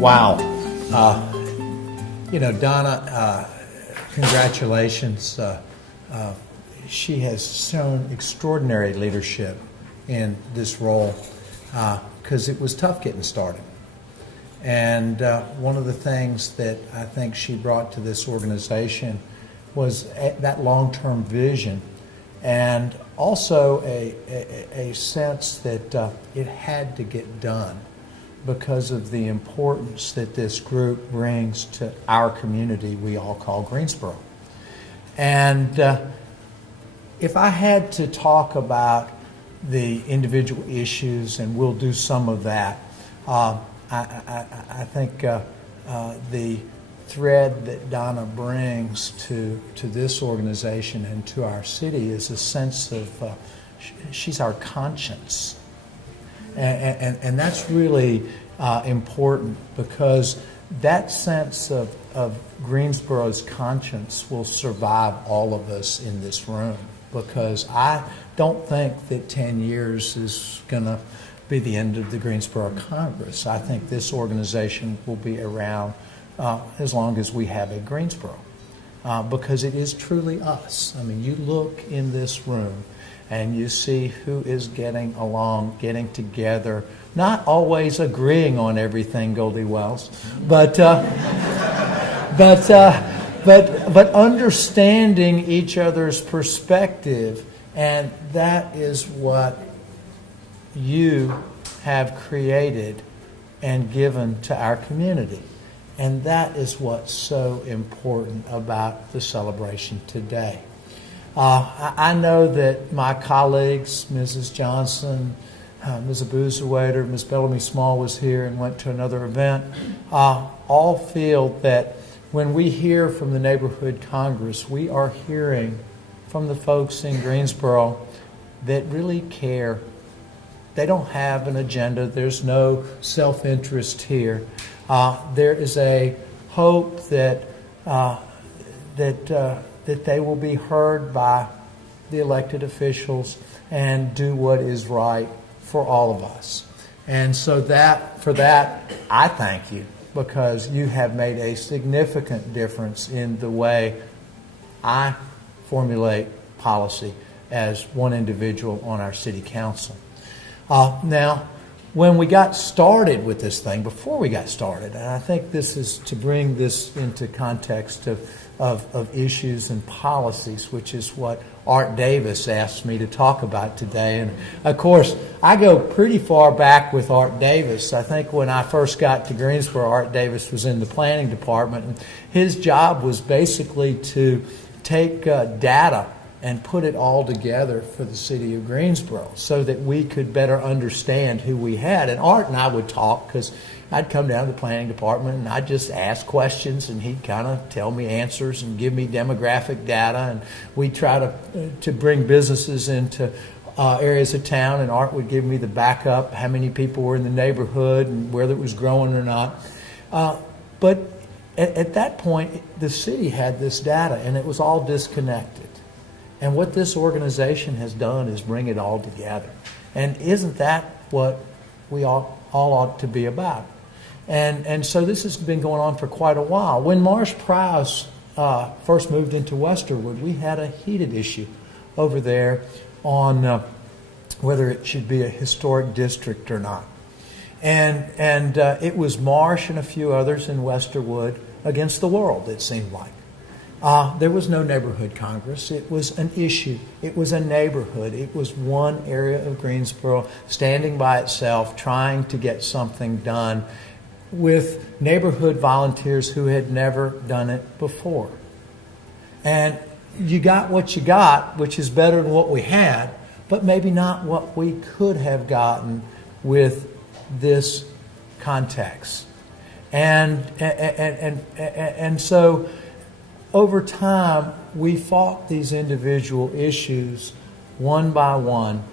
Wow. Donna, congratulations. She has shown extraordinary leadership in this role because it was tough getting started. And one of the things that I think she brought to this organization was that long-term vision, and also a sense that it had to get done because of the importance that this group brings to our community we all call Greensboro. And if I had to talk about the individual issues, and we'll do some of that, I think the thread that Donna brings to this organization and to our city is a sense of she's our conscience. And that's really important, because that sense of Greensboro's conscience will survive all of us in this room, because I don't think that 10 years is going to be the end of the Greensboro Congress. I think this organization will be around as long as we have a Greensboro, because it is truly us. I mean, you look in this room and you see who is getting along, getting together, not always agreeing on everything, Goldie Wells, but understanding each other's perspective, and that is what you have created and given to our community. And that is what's so important about the celebration today. I know that my colleagues, Mrs. Johnson, Ms. Abuzawader, Ms. Bellamy Small was here and went to another event, all feel that when we hear from the Neighborhood Congress, we are hearing from the folks in Greensboro that really care. They don't have an agenda. There's no self-interest here. There is a hope that they will be heard by the elected officials and do what is right for all of us. And so for that, I thank you, because you have made a significant difference in the way I formulate policy as one individual on our city council. Now, when we got started with this thing, before we got started, and I think this is to bring this into context of issues and policies, which is what Art Davis asked me to talk about today. And of course, I go pretty far back with Art Davis. I think when I first got to Greensboro, Art Davis was in the planning department, and his job was basically to take data and put it all together for the city of Greensboro so that we could better understand who we had. And Art and I would talk, because I'd come down to the planning department and I'd just ask questions, and he'd kind of tell me answers and give me demographic data, and we'd try to bring businesses into areas of town, and Art would give me the backup, how many people were in the neighborhood and whether it was growing or not. But at that point, the city had this data, and it was all disconnected. And what this organization has done is bring it all together. And isn't that what we all ought to be about? And so this has been going on for quite a while. When Marsh Prowse first moved into Westerwood, we had a heated issue over there on whether it should be a historic district or not. And it was Marsh and a few others in Westerwood against the world, it seemed like. There was no neighborhood Congress. It was an issue. It was a neighborhood. It was one area of Greensboro standing by itself, trying to get something done with neighborhood volunteers who had never done it before. And you got what you got, which is better than what we had, but maybe not what we could have gotten with this context. And so over time, we fought these individual issues one by one,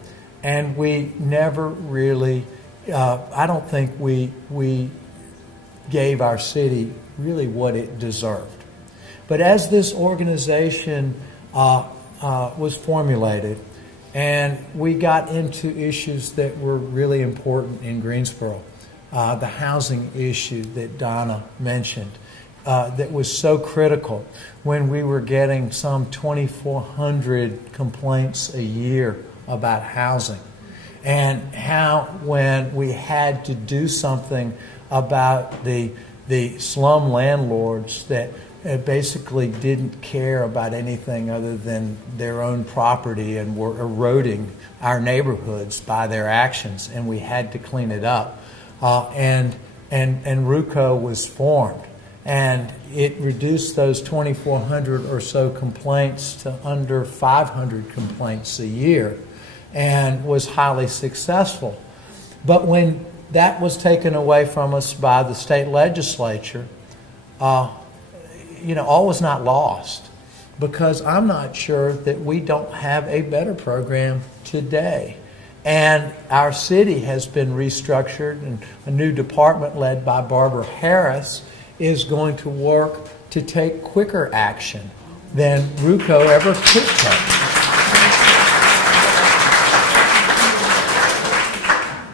and we never really, I don't think we gave our city really what it deserved. But as this organization was formulated, and we got into issues that were really important in Greensboro, the housing issue that Donna mentioned, that was so critical when we were getting some 2,400 complaints a year about housing, and how when we had to do something about the slum landlords that basically didn't care about anything other than their own property and were eroding our neighborhoods by their actions, and we had to clean it up. And RUCO was formed, and it reduced those 2,400 or so complaints to under 500 complaints a year, and was highly successful. But when that was taken away from us by the state legislature, all was not lost, because I'm not sure that we don't have a better program today. And our city has been restructured, and a new department led by Barbara Harris is going to work to take quicker action than RUCO ever could take.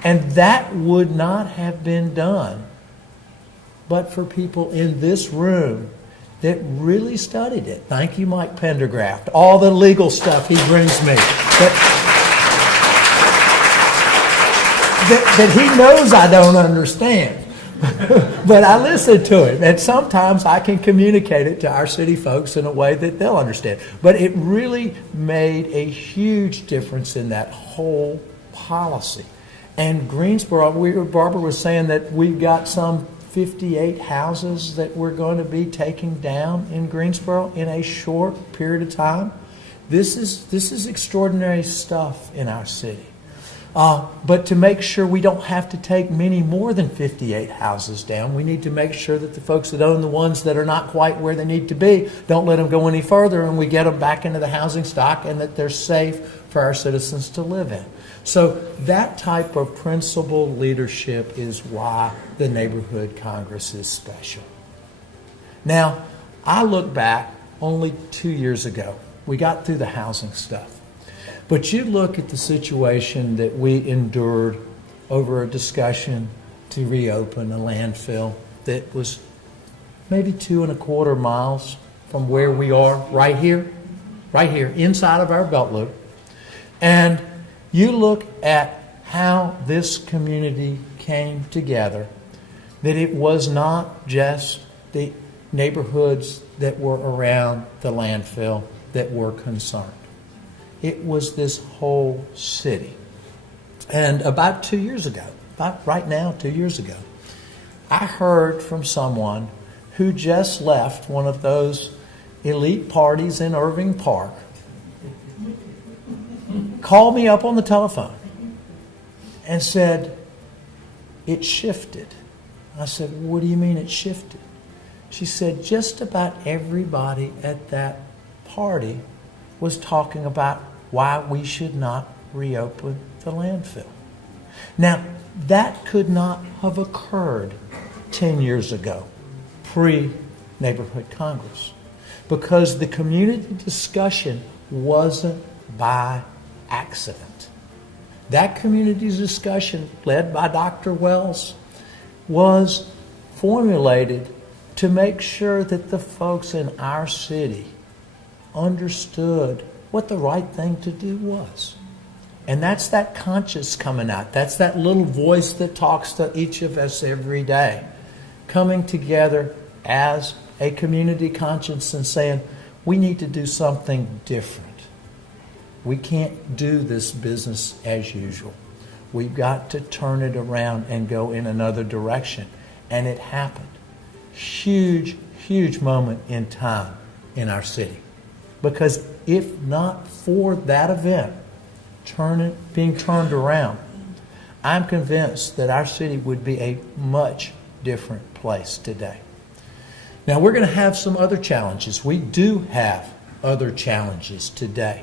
And that would not have been done but for people in this room that really studied it. Thank you, Mike Pendergraft. All the legal stuff he brings me. That he knows I don't understand. But I listen to him, and sometimes I can communicate it to our city folks in a way that they'll understand. But it really made a huge difference in that whole policy. And Greensboro, Barbara was saying that we've got some 58 houses that we're going to be taking down in Greensboro in a short period of time. This is extraordinary stuff in our city. But to make sure we don't have to take many more than 58 houses down, we need to make sure that the folks that own the ones that are not quite where they need to be, don't let them go any further, and we get them back into the housing stock, and that they're safe for our citizens to live in. So that type of principle leadership is why the Neighborhood Congress is special. Now, I look back only 2 years ago. We got through the housing stuff. But you look at the situation that we endured over a discussion to reopen a landfill that was maybe 2.25 miles from where we are right here, inside of our belt loop. And you look at how this community came together, that it was not just the neighborhoods that were around the landfill that were concerned. It was this whole city. And about 2 years ago, about 2 years ago, I heard from someone who just left one of those elite parties in Irving Park, called me up on the telephone and said, "It shifted." I said, "What do you mean it shifted?" She said, "Just about everybody at that party was talking about why we should not reopen the landfill." Now, that could not have occurred 10 years ago, pre-Neighborhood Congress, because the community discussion wasn't by accident. That community discussion, led by Dr. Wells, was formulated to make sure that the folks in our city understood what the right thing to do was. And that's that conscience coming out. That's that little voice that talks to each of us every day, coming together as a community conscience and saying, we need to do something different. We can't do this business as usual. We've got to turn it around and go in another direction. And it happened. Huge, huge moment in time in our city. Because if not for that event being turned around, I'm convinced that our city would be a much different place today. Now, we're going to have some other challenges. We do have other challenges today.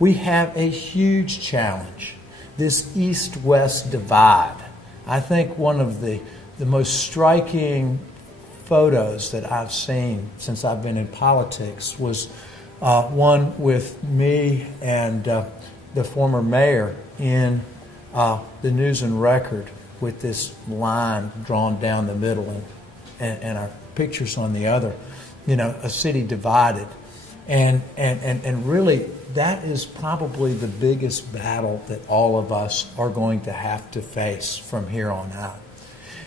We have a huge challenge, this east-west divide. I think one of the most striking photos that I've seen since I've been in politics was one with me and the former mayor in the News and Record with this line drawn down the middle and our pictures on the other, a city divided. And really, that is probably the biggest battle that all of us are going to have to face from here on out.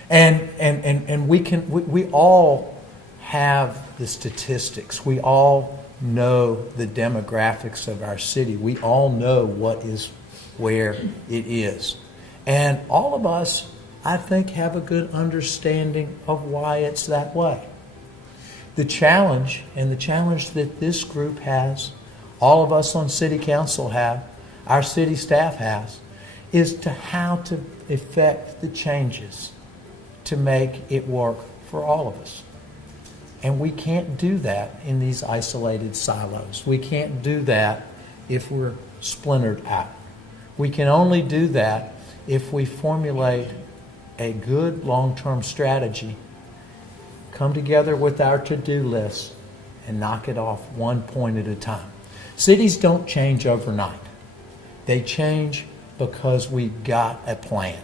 And we all have the statistics. We all know the demographics of our city. We all know what is where it is. And all of us, I think, have a good understanding of why it's that way. The challenge that this group has, all of us on city council have, our city staff has, is to how to effect the changes to make it work for all of us. And we can't do that in these isolated silos. We can't do that if we're splintered out. We can only do that if we formulate a good long-term strategy, come together with our to-do list, and knock it off one point at a time. Cities don't change overnight. They change because we've got a plan.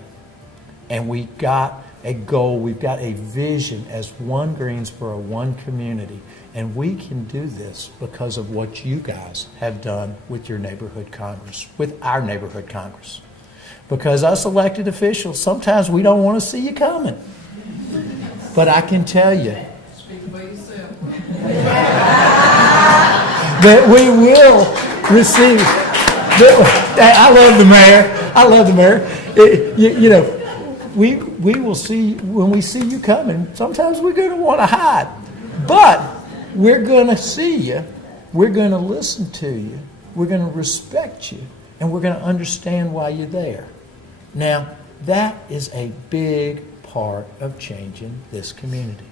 And we've got a goal. We've got a vision as one Greensboro, one community. And we can do this because of what you guys have done with your neighborhood Congress, with our neighborhood Congress. Because us elected officials, sometimes we don't want to see you coming. But I can tell you that we will receive. I love the mayor. I love the mayor. We will see, when we see you coming, sometimes we're going to want to hide. But we're going to see you. We're going to listen to you. We're going to respect you. And we're going to understand why you're there. Now, that is a big part of changing this community.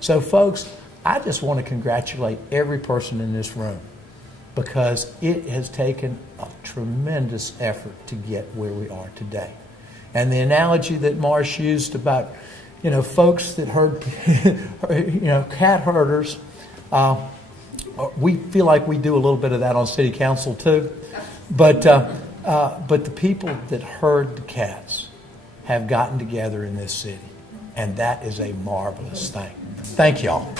So, folks, I just want to congratulate every person in this room because it has taken a tremendous effort to get where we are today. And the analogy that Marsh used about, folks that herd, cat herders, we feel like we do a little bit of that on city council too. But the people that herd the cats have gotten together in this city. And that is a marvelous thing. Thank y'all.